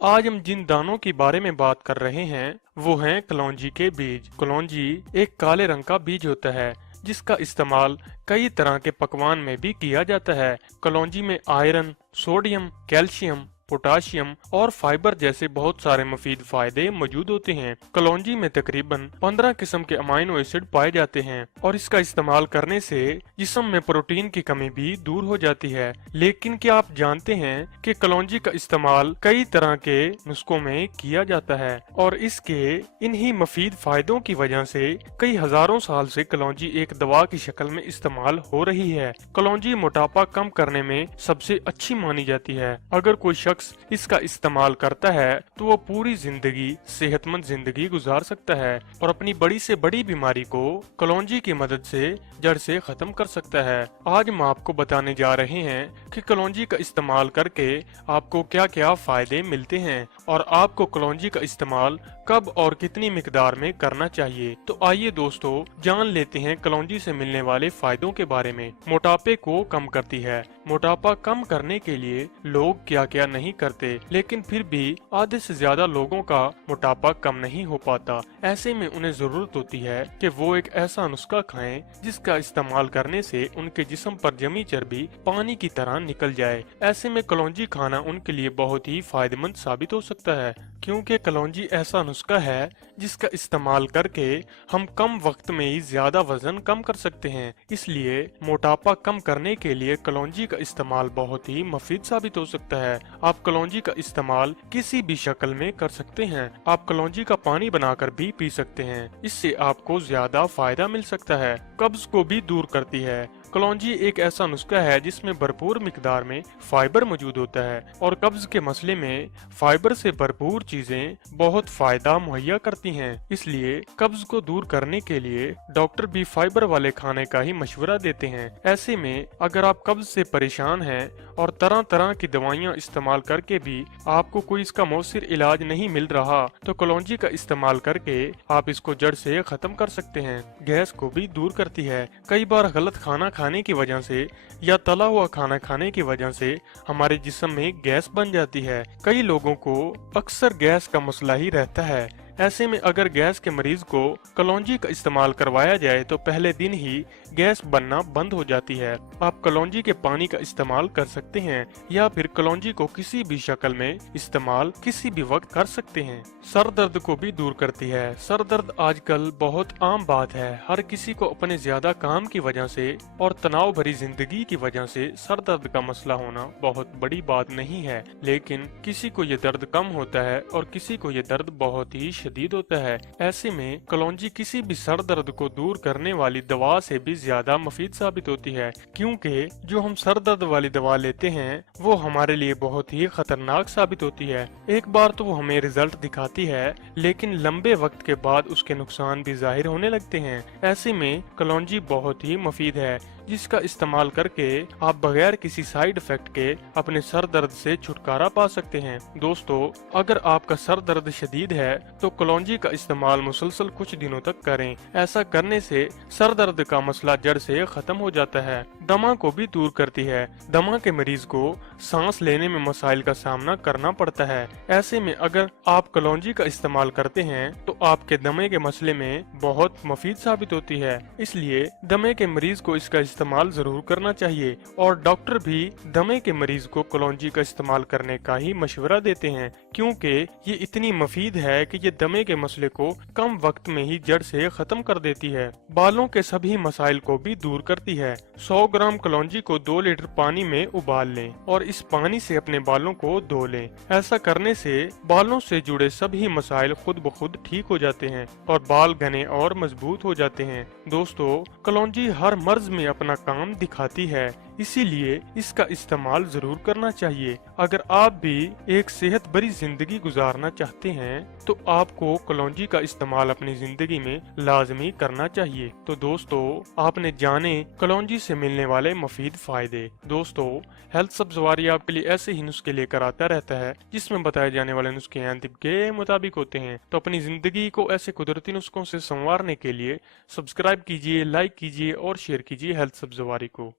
आज हम जिन दानों के बारे में बात कर रहे हैं वो हैं कलौंजी के बीज। कलौंजी एक काले रंग का बीज होता है जिसका इस्तेमाल कई तरह के पकवान में भी किया जाता है। कलौंजी में आयरन, सोडियम, कैल्शियम, पोटाशियम और फाइबर जैसे बहुत सारे मुफीद फायदे मौजूद होते हैं। कलौंजी में तकरीबन 15 किस्म के अमाइनो एसिड पाए जाते हैं और इसका इस्तेमाल करने से जिस्म में प्रोटीन की कमी भी दूर हो जाती है। लेकिन क्या आप जानते हैं कि कलौंजी का इस्तेमाल कई तरह के नुस्खों में किया जाता है और इसके इन्हीं मुफीद फायदों की वजह से कई हजारों साल से कलौंजी एक दवा की शक्ल में इस्तेमाल हो रही है। कलौंजी मोटापा कम करने में सबसे अच्छी मानी जाती है। अगर कोई शख्स इसका इस्तेमाल करता है तो वो पूरी जिंदगी सेहतमंद जिंदगी गुजार सकता है और अपनी बड़ी से बड़ी बीमारी को कलौंजी की मदद से जड़ से खत्म कर सकता है। आज हम आपको बताने जा रहे हैं कि कलौंजी का इस्तेमाल करके आपको क्या क्या फायदे मिलते हैं और आपको कलौंजी का इस्तेमाल कब और कितनी मिकदार में करना चाहिए। तो आइए दोस्तों जान लेते हैं कलौंजी से मिलने वाले फायदों के बारे में। मोटापे को कम करती है। मोटापा कम करने के लिए लोग क्या क्या नहीं करते, लेकिन फिर भी आधे से ज्यादा लोगों का मोटापा कम नहीं हो पाता। ऐसे में उन्हें जरूरत होती है कि वो एक ऐसा नुस्खा खाएं जिसका इस्तेमाल करने से उनके जिस्म पर जमी चर्बी पानी की तरह निकल जाए। ऐसे में कलौंजी खाना उनके लिए बहुत ही फायदेमंद साबित हो सकता है, क्योंकि कलौंजी ऐसा नुस्खा है जिसका इस्तेमाल करके हम कम वक्त में ही ज्यादा वजन कम कर सकते हैं। इसलिए मोटापा कम करने के लिए कलौंजी का इस्तेमाल बहुत ही मुफीद साबित हो सकता है। आप कलौंजी का इस्तेमाल किसी भी शक्ल में कर सकते हैं। आप कलौंजी का पानी बनाकर भी पी सकते हैं। इससे आपको ज्यादा फायदा मिल सकता है। कब्ज को भी दूर करती है। कलौंजी एक ऐसा नुस्खा है जिसमें भरपूर मिकदार में फाइबर मौजूद होता है और कब्ज के मसले में फाइबर से भरपूर चीजें बहुत फायदा मुहैया करती हैं। इसलिए कब्ज को दूर करने के लिए डॉक्टर भी फाइबर वाले खाने का ही मशवरा देते हैं। ऐसे में अगर आप कब्ज से परेशान हैं और तरह तरह की दवाइयाँ इस्तेमाल करके भी आपको कोई इसका मौसर इलाज नहीं मिल रहा, तो कलौंजी का इस्तेमाल करके आप इसको जड़ से खत्म कर सकते हैं। गैस को भी दूर करती है। कई बार गलत खाना खाने की वजह से या तला हुआ खाना खाने की वजह से हमारे जिस्म में गैस बन जाती है। कई लोगों को अक्सर गैस का मसला ही रहता है। ऐसे में अगर गैस के मरीज को कलौंजी का इस्तेमाल करवाया जाए तो पहले दिन ही गैस बनना बंद हो जाती है। आप कलौंजी के पानी का इस्तेमाल कर सकते हैं या फिर कलौंजी को किसी भी शक्ल में इस्तेमाल किसी भी वक्त कर सकते हैं। सर दर्द को भी दूर करती है। सर दर्द आजकल बहुत आम बात है। हर किसी को अपने ज्यादा काम की वजह से और तनाव भरी जिंदगी की वजह से सर दर्द का मसला होना बहुत बड़ी बात नहीं है, लेकिन किसी को ये दर्द कम होता है और किसी को ये दर्द बहुत ही शदीद होता है। ऐसे में कलौंजी किसी भी सर दर्द को दूर करने वाली दवा से भी ज्यादा मुफीद साबित होती है, क्योंकि जो हम सर दर्द वाली दवा लेते हैं वो हमारे लिए बहुत ही खतरनाक साबित होती है। एक बार तो वो हमें रिजल्ट दिखाती है, लेकिन लंबे वक्त के बाद उसके नुकसान भी जाहिर होने लगते हैं। ऐसे में कलौंजी बहुत ही मुफीद है, जिसका इस्तेमाल करके आप बगैर किसी साइड इफेक्ट के अपने सर दर्द से छुटकारा पा सकते हैं। दोस्तों, अगर आपका सर दर्द शदीद है तो कलौंजी का इस्तेमाल मुसलसल कुछ दिनों तक करें। ऐसा करने से सर दर्द का मसला जड़ से खत्म हो जाता है। दमा को भी दूर करती है। दमा के मरीज को सांस लेने में मसाइल का सामना करना पड़ता है। ऐसे में अगर आप कलौंजी का इस्तेमाल करते हैं तो आपके दमे के मसले में बहुत मुफीद साबित होती है। इसलिए दमे के मरीज को इसका इस्तेमाल जरूर करना चाहिए और डॉक्टर भी दमे के मरीज को कलौंजी का इस्तेमाल करने का ही मशवरा देते हैं, क्योंकि ये इतनी मुफीद है कि ये दमे के मसले को कम वक्त में ही जड़ से खत्म कर देती है। बालों के सभी मसाइल को भी दूर करती है। 100 ग्राम कलौंजी को 2 लीटर पानी में उबाल लें और इस पानी से अपने बालों को धो लें। ऐसा करने से बालों से जुड़े सभी मसाइल खुद ब खुद ठीक हो जाते हैं और बाल घने और मजबूत हो जाते हैं। दोस्तों, कलौंजी हर मर्ज में अपना काम दिखाती है, इसीलिए इसका इस्तेमाल जरूर करना चाहिए। अगर आप भी एक सेहत भरी जिंदगी गुजारना चाहते हैं तो आपको कलौंजी का इस्तेमाल अपनी जिंदगी में लाजमी करना चाहिए। तो दोस्तों, आपने जाने कलौंजी से मिलने वाले मुफीद फायदे। दोस्तों, हेल्थ सब्ज़वारी आपके लिए ऐसे ही नुस्खे लेकर आता रहता है जिसमें बताए जाने वाले नुस्खे हैं तिब के मुताबिक होते हैं। तो अपनी जिंदगी को ऐसे कुदरती नुस्खों से संवारने के लिए सब्सक्राइब कीजिए, लाइक कीजिए और शेयर कीजिए हेल्थ सब्ज़वारी को।